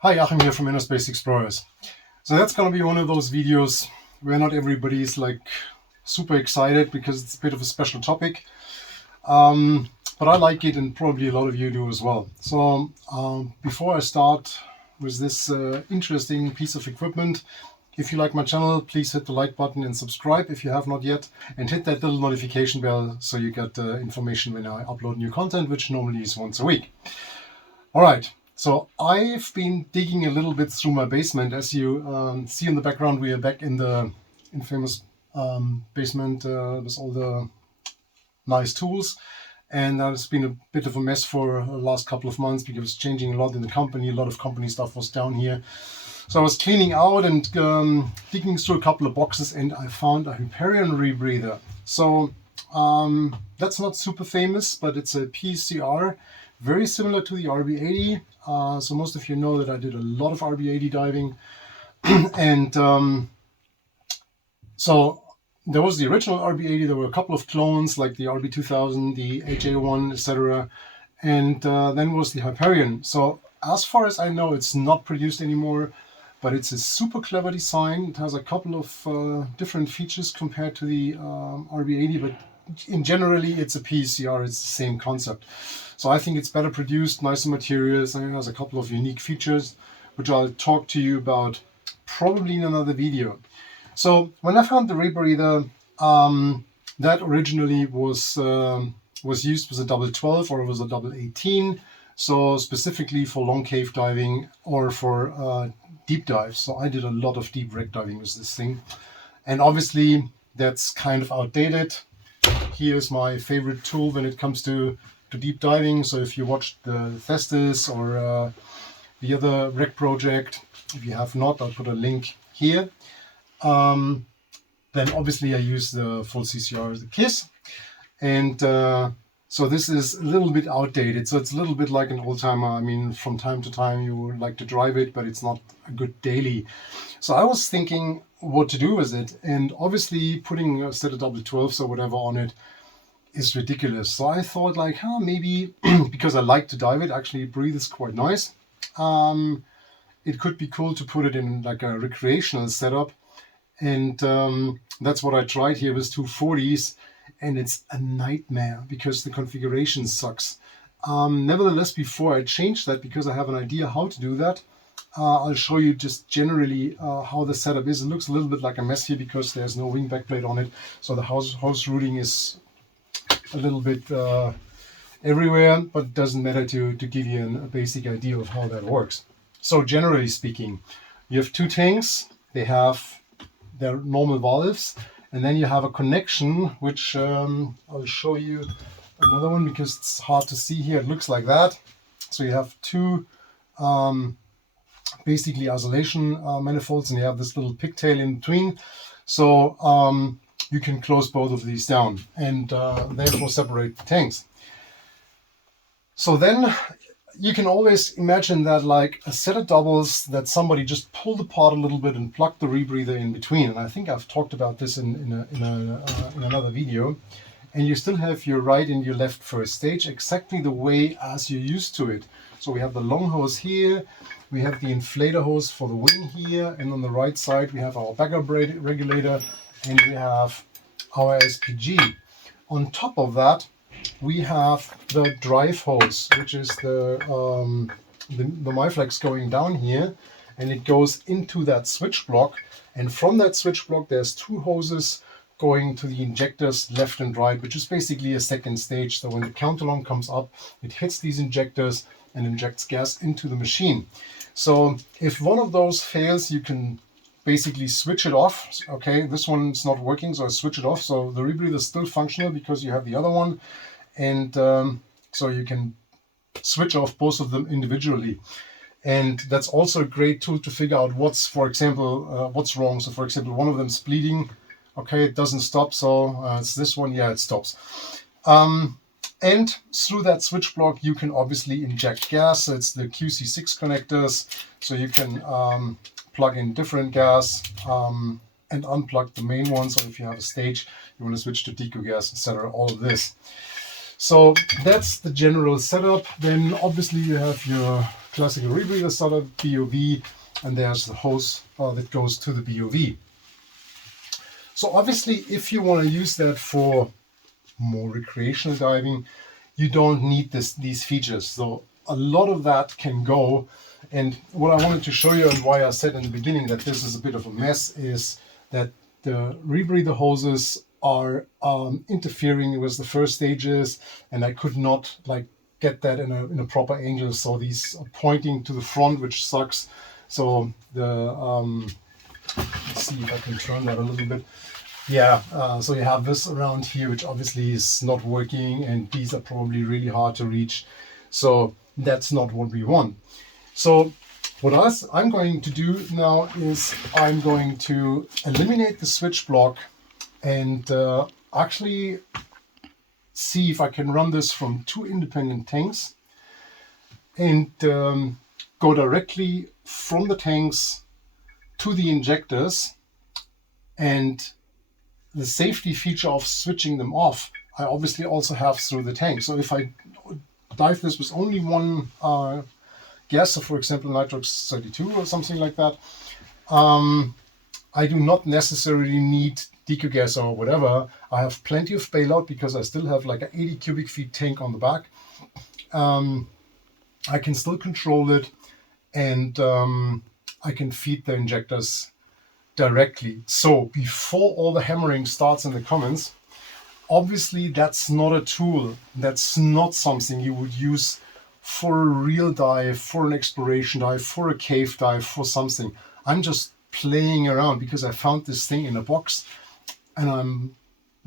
Hi, Achim here from InnerSpace Explorers. So that's going to be one of those videos where not everybody is like super excited because it's a bit of a special topic. But I like it and probably a lot of you do as well. So before I start with this interesting piece of equipment, if you like my channel, please hit the like button and subscribe if you have not yet, and hit that little notification bell so you get information when I upload new content, which normally is once a week. All right. So I've been digging a little bit through my basement. As you see in the background, we are back in the infamous basement with all the nice tools. And that's been a bit of a mess for the last couple of months because it's changing a lot in the company. A lot of company stuff was down here. So I was cleaning out and digging through a couple of boxes, and I found a Hyperion Rebrreather. So that's not super famous, but it's a PSCR, very similar to the RB80. So most of you know that I did a lot of RB80 diving. And so there was the original RB80. There were a couple of clones like the RB2000, the HA1, etc. And then was the Hyperion. So as far as I know, it's not produced anymore, but it's a super clever design. It has a couple of different features compared to the RB80, but in generally it's a PSCR. It's the same concept. So I think it's better produced, nicer materials, and it has a couple of unique features, which I'll talk to you about probably in another video. So when I found the Rebreather, that originally was used with a double 12 or it was a double 18. So specifically for long cave diving or for deep dives. So I did a lot of deep wreck diving with this thing. And obviously that's kind of outdated. Here's my favorite tool when it comes to deep diving. So if you watched the Thestis or the other wreck project, if you have not, I'll put a link here. Then obviously I use the full CCR, the KISS. And so this is a little bit outdated. So it's a little bit like an old timer. I mean, from time to time you would like to drive it, but it's not a good daily. So I was thinking what to do with it. And obviously putting a set of double 12s or whatever on it is ridiculous. So I thought like, maybe because I like to dive it, actually breathe is quite nice. It could be cool to put it in like a recreational setup. And that's what I tried here with 240s. And it's a nightmare because the configuration sucks. Nevertheless, before I change that, because I have an idea how to do that, I'll show you just generally how the setup is. It looks a little bit like a mess here because there's no wing backplate on it. So the hose routing is a little bit everywhere, but it doesn't matter to give you a basic idea of how that works. So generally speaking, you have two tanks. They have their normal valves. And then you have a connection, which I'll show you another one because it's hard to see here. It looks like that. So you have two basically isolation manifolds, and you have this little pigtail in between. So you can close both of these down and therefore separate the tanks. So then you can always imagine that like a set of doubles that somebody just pulled apart a little bit and plugged the Rebreather in between. And I think I've talked about this in another video. And you still have your right and your left first stage exactly the way as you're used to it. So we have the long hose here, we have the inflator hose for the wing here, and on the right side we have our backup regulator, and we have our SPG. On top of that, we have the drive hose, which is the MyFlex going down here, and it goes into that switch block. And from that switch block, there's two hoses going to the injectors left and right, which is basically a second stage. So when the count alarm comes up, it hits these injectors and injects gas into the machine. So if one of those fails, you can basically switch it off. Okay, this one's not working, so I switch it off. So the Rebreather is still functional because you have the other one. And so you can switch off both of them individually. And that's also a great tool to figure out what's, for example, what's wrong. So for example, one of them's bleeding. Okay, it doesn't stop. So it's this one. Yeah, it stops. And through that switch block, you can obviously inject gas. So it's the QC6 connectors. So you can plug in different gas and unplug the main one. So if you have a stage, you want to switch to deco gas, etc. All of this. So that's the general setup. Then obviously you have your classical rebreather starter BOV, and there's the hose that goes to the BOV. So obviously, if you want to use that for more recreational diving, you don't need these features. So a lot of that can go. And what I wanted to show you, and why I said in the beginning that this is a bit of a mess, is that the rebreather hoses are interfering with the first stages, and I could not like get that in a proper angle. So these are pointing to the front, which sucks. So let's see if I can turn that a little bit. Yeah, so you have this around here, which obviously is not working, and these are probably really hard to reach. So that's not what we want. So what I'm going to do now is I'm going to eliminate the switch block and actually see if I can run this from 2 independent tanks and go directly from the tanks to the injectors. And the safety feature of switching them off, I obviously also have through the tank. So if I dive this with only one gas, so for example nitrox 32 or something like that, I do not necessarily need deco gas or whatever. I have plenty of bailout because I still have like an 80 cubic feet tank on the back. I can still control it, and I can feed the injectors directly. So before all the hammering starts in the comments, obviously that's not a tool. That's not something you would use for a real dive, for an exploration dive, for a cave dive, for something. I'm just playing around because I found this thing in a box and I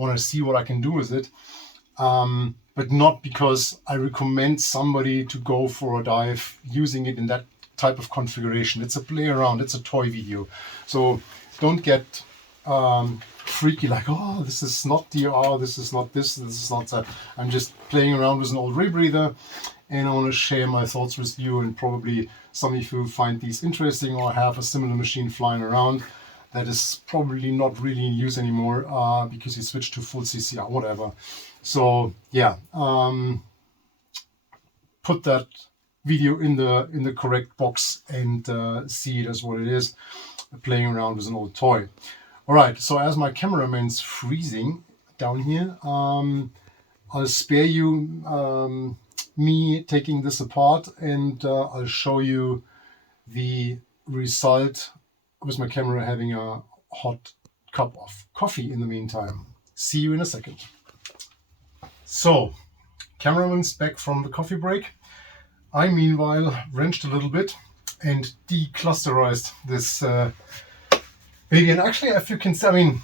want to see what I can do with it. But not because I recommend somebody to go for a dive using it in that type of configuration. It's a play around, it's a toy video. So don't get freaky like, oh, this is not DR, this is not this is not that. I'm just playing around with an old rebreather, and I want to share my thoughts with you, and probably some of you find these interesting or have a similar machine flying around that is probably not really in use anymore because you switched to full CCR, whatever. So yeah, put that video in the correct box and see it as what it is, playing around with an old toy. All right, so as my cameraman's freezing down here, I'll spare you me taking this apart, and I'll show you the result with my camera having a hot cup of coffee in the meantime. See you in a second. So, cameraman's back from the coffee break. I meanwhile wrenched a little bit and declusterized this baby. And actually, if you can see, I mean,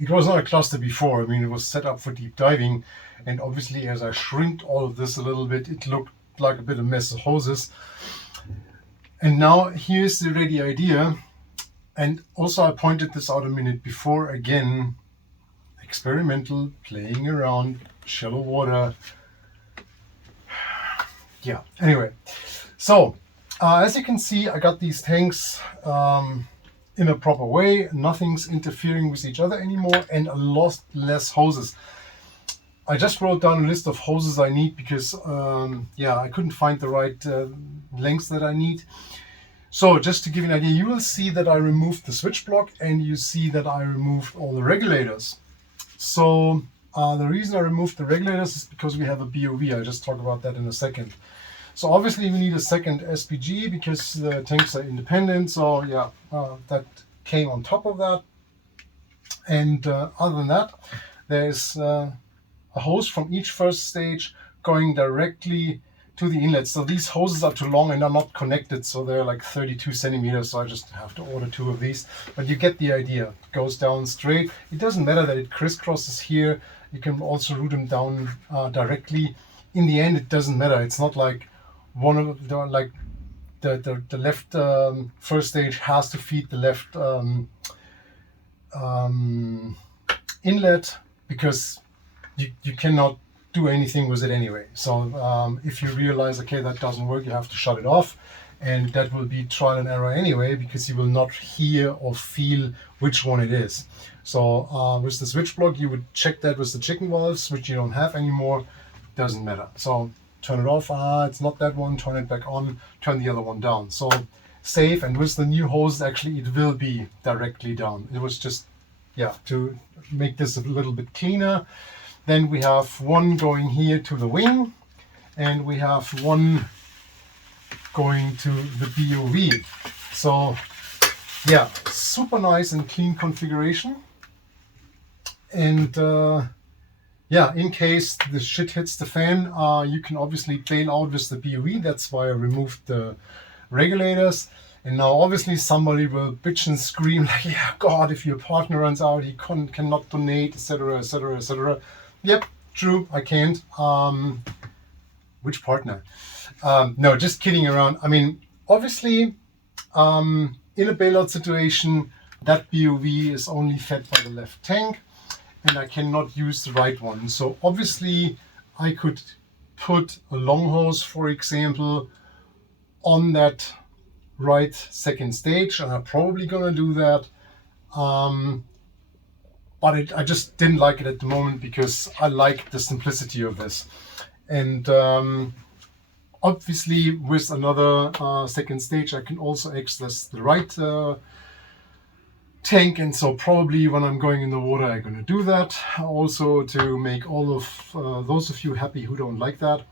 it was not a cluster before. I mean, it was set up for deep diving. And obviously, as I shrinked all of this a little bit, it looked like a bit of mess of hoses. And now here's the ready idea. And also I pointed this out a minute before. Again, experimental, playing around, shallow water. Yeah, anyway. So, as you can see, I got these tanks in a proper way. Nothing's interfering with each other anymore, and a lot less hoses. I just wrote down a list of hoses I need because, yeah, I couldn't find the right lengths that I need. So just to give you an idea, you will see that I removed the switch block, and you see that I removed all the regulators. So the reason I removed the regulators is because we have a BOV. I'll just talk about that in a second. So obviously we need a second SPG because the tanks are independent. So yeah, that came on top of that. And other than that, there's a hose from each first stage going directly to the inlet. So these hoses are too long and are not connected, so they're like 32 centimeters, so I just have to order 2 of these. But you get the idea. It goes down straight. It doesn't matter that it crisscrosses here. You can also route them down directly. In the end, it doesn't matter. It's not like one of the, like the left first stage has to feed the left inlet, because you cannot do anything with it anyway. So if you realize, okay, that doesn't work, you have to shut it off, and that will be trial and error anyway, because you will not hear or feel which one it is. So with the switch block, you would check that with the chicken valves, which you don't have anymore. Doesn't matter. So turn it off, it's not that one, turn it back on, turn the other one down. So safe, and with the new hose actually it will be directly down. It was just, yeah, to make this a little bit cleaner. Then we have one going here to the wing, and we have one going to the BOV. So yeah, super nice and clean configuration. And yeah, in case the shit hits the fan, you can obviously bail out with the BOV. That's why I removed the regulators. And now obviously somebody will bitch and scream like, yeah, God, if your partner runs out, he cannot donate, etc., etc., etc. Yep, true, I can't. Which partner? No, just kidding around. I mean, obviously, in a bailout situation, that BOV is only fed by the left tank, and I cannot use the right one. So obviously, I could put a long hose, for example, on that right second stage, and I'm probably gonna do that. But I just didn't like it at the moment because I like the simplicity of this. And obviously, with another second stage, I can also access the right tank, and so probably when I'm going in the water, I'm going to do that. Also, to make all of those of you happy who don't like that.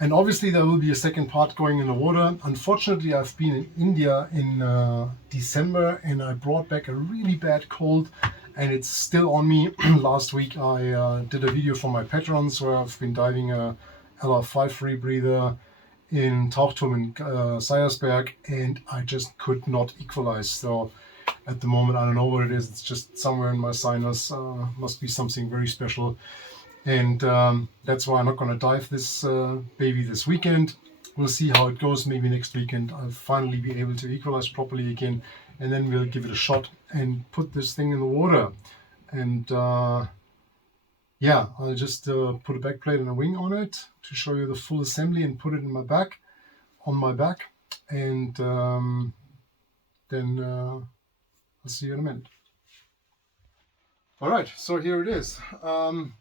And obviously, there will be a second part going in the water. Unfortunately, I've been in India in December, and I brought back a really bad cold, and it's still on me. Last week, I did a video for my patrons where I've been diving a LR5 rebreather in Tauchturm in Seiersberg, and I just could not equalize. So at the moment, I don't know what it is. It's just somewhere in my sinus. Must be something very special. And that's why I'm not going to dive this baby this weekend. We'll see how it goes. Maybe next weekend I'll finally be able to equalize properly again, and then we'll give it a shot and put this thing in the water. And yeah, I'll just put a back plate and a wing on it to show you the full assembly and put it in my back, on my back. And then I'll see you in a minute. All right, so here it is.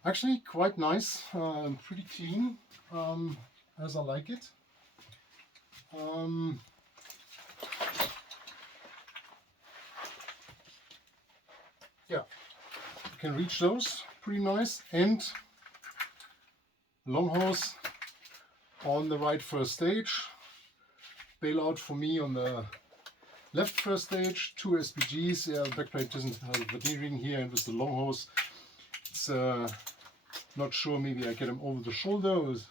Actually quite nice, pretty clean, as I like it. Yeah, you can reach those, pretty nice. And long hose on the right first stage, bailout for me on the left first stage, 2 SPGs. Yeah, the backplate doesn't have a veneering here, and with the long hose, it's not sure, maybe I get them over the shoulder. We'll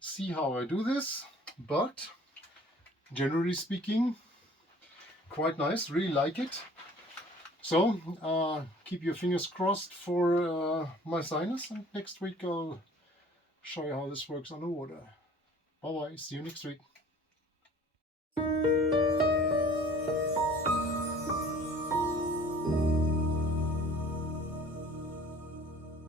see how I do this, but generally speaking, quite nice, really like it. So keep your fingers crossed for my sinus, and next week I'll show you how this works underwater. Bye bye, see you next week.